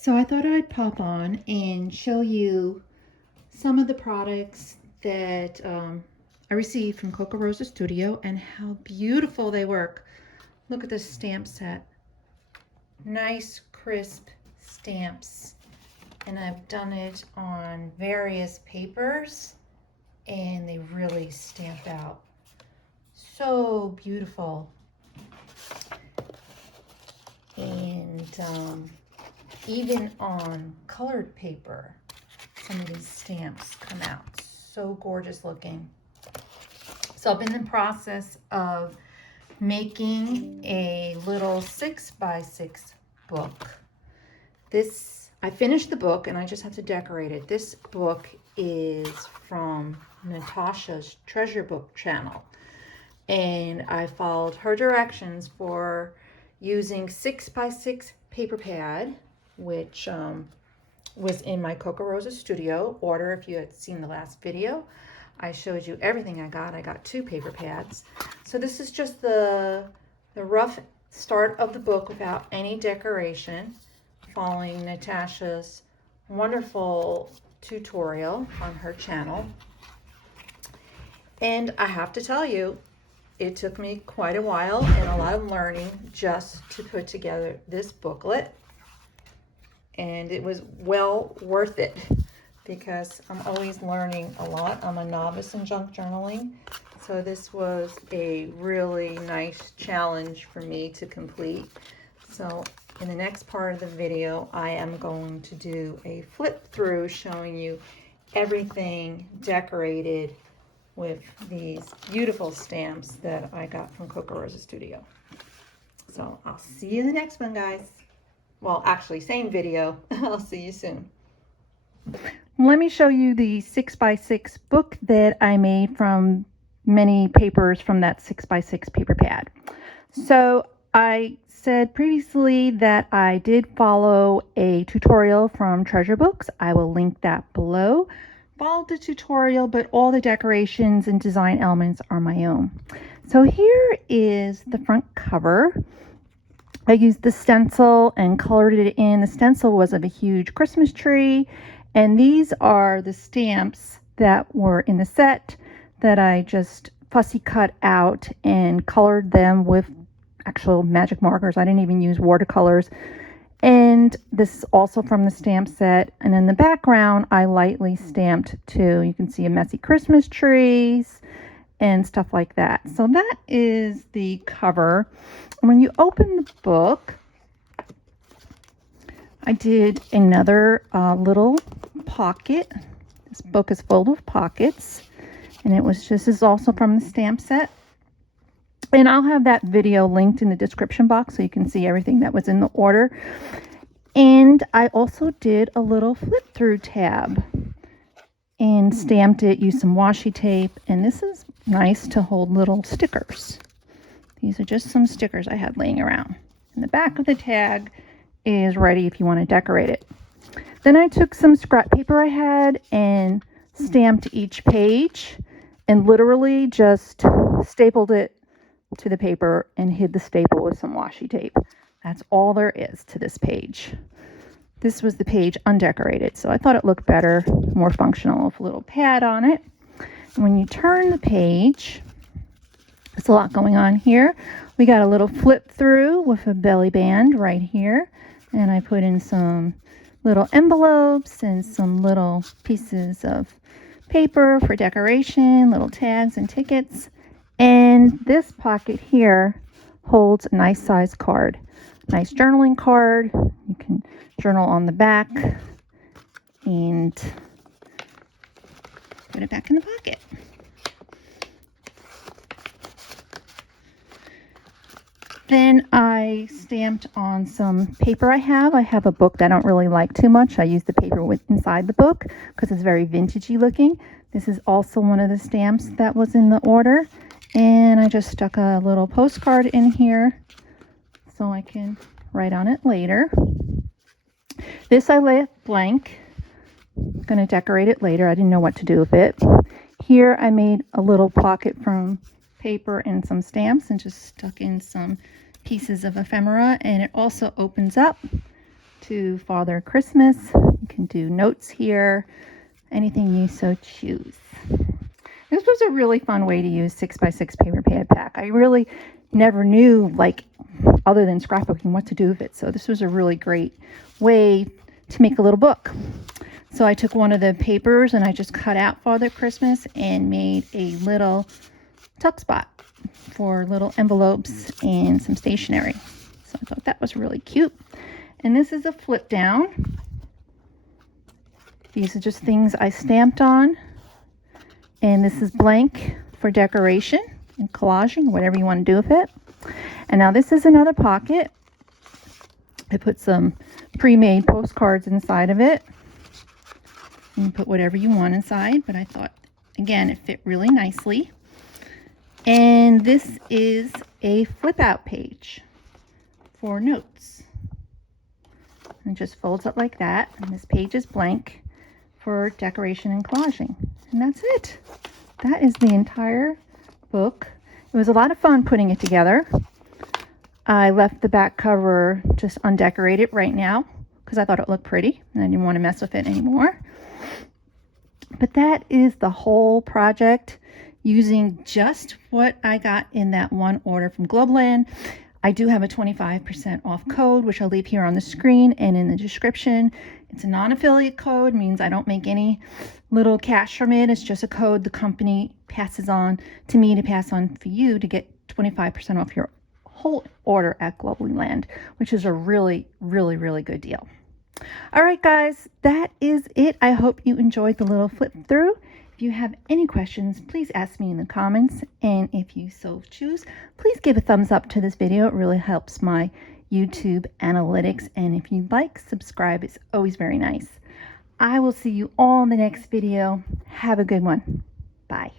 So I thought I'd pop on and show you some of the products that I received from Kokorosa Studio and how beautiful they work. Look at this stamp set. Nice, crisp stamps. And I've done it on various papers and they really stamp out. So beautiful. And even on colored paper, some of these stamps come out so gorgeous looking. So I've been in the process of making a little 6x6 book. I finished the book and I just have to decorate it. This book is from Natasha's Treasure Book channel, and I followed her directions for using 6x6 paper pad, which was in my Kokorosa Studio order. If you had seen the last video, I showed you everything I got. I got 2 paper pads. So this is just the rough start of the book without any decoration, following Natasha's wonderful tutorial on her channel. And I have to tell you, it took me quite a while and a lot of learning just to put together this booklet. And it was well worth it because I'm always learning a lot. I'm a novice in junk journaling. So this was a really nice challenge for me to complete. So in the next part of the video, I am going to do a flip through showing you everything decorated with these beautiful stamps that I got from Kokorosa Studio. So I'll see you in the next one, guys. Well, actually, same video. I'll see you soon. Let me show you the 6x6 book that I made from many papers from that 6x6 paper pad. So I said previously that I did follow a tutorial from Treasure Books. I will link that below. Followed the tutorial, but all the decorations and design elements are my own. So here is the front cover. I used the stencil and colored it in. The stencil was of a huge Christmas tree, and these are the stamps that were in the set that I just fussy cut out and colored them with actual magic markers. I didn't even use watercolors. And this is also from the stamp set. And in the background, I lightly stamped too. You can see a messy Christmas trees and stuff like that. So that is the cover. When you open the book, I did another little pocket. This book is full of pockets. And this is also from the stamp set. And I'll have that video linked in the description box so you can see everything that was in the order. And I also did a little flip through tab and stamped it, used some washi tape. And this is nice to hold little stickers. These are just some stickers I had laying around. And the back of the tag is ready if you want to decorate it. Then I took some scrap paper I had and stamped each page and literally just stapled it to the paper and hid the staple with some washi tape. That's all there is to this page. This was the page undecorated, so I thought it looked better, more functional with a little pad on it. And when you turn the page, there's a lot going on here. We got a little flip through with a belly band right here, and I put in some little envelopes and some little pieces of paper for decoration, little tags and tickets. And this pocket here holds a nice size card. Nice journaling card. You can journal on the back and put it back in the pocket. Then I stamped on some paper I have. I have a book that I don't really like too much. I use the paper inside the book because it's very vintagey looking. This is also one of the stamps that was in the order. And I just stuck a little postcard in here so I can write on it later. This I left blank. I'm going to decorate it later. I didn't know what to do with it. Here I made a little pocket from paper and some stamps and just stuck in some pieces of ephemera, and it also opens up to Father Christmas. You can do notes here, anything you so choose. This was a really fun way to use 6x6 paper pad pack. I really never knew, like, other than scrapbooking, what to do with it. So this was a really great way to make a little book. So I took one of the papers and I just cut out Father Christmas and made a little tuck spot for little envelopes and some stationery. So I thought that was really cute. And this is a flip down. These are just things I stamped on. And this is blank for decoration and collaging, whatever you want to do with it. And now this is another pocket. I put some pre-made postcards inside of it. You can put whatever you want inside, but I thought, again, it fit really nicely. And this is a flip out page for notes. And it just folds up like that. And this page is blank for decoration and collaging. And that's it. That is the entire book. It was a lot of fun putting it together. I left the back cover just undecorated right now because I thought it looked pretty and I didn't want to mess with it anymore. But that is the whole project using just what I got in that one order from Globeland. I do have a 25% off code, which I'll leave here on the screen and in the description. It's a non-affiliate code, means I don't make any little cash from it. It's just a code the company passes on to me to pass on for you to get 25% off your whole order at Globeland, which is a really, really, really good deal. All right, guys, that is it. I hope you enjoyed the little flip through. If you have any questions, please ask me in the comments. And if you so choose, please give a thumbs up to this video. It really helps my YouTube analytics. And if you'd like, subscribe. It's always very nice. I will see you all in the next video. Have a good one. Bye.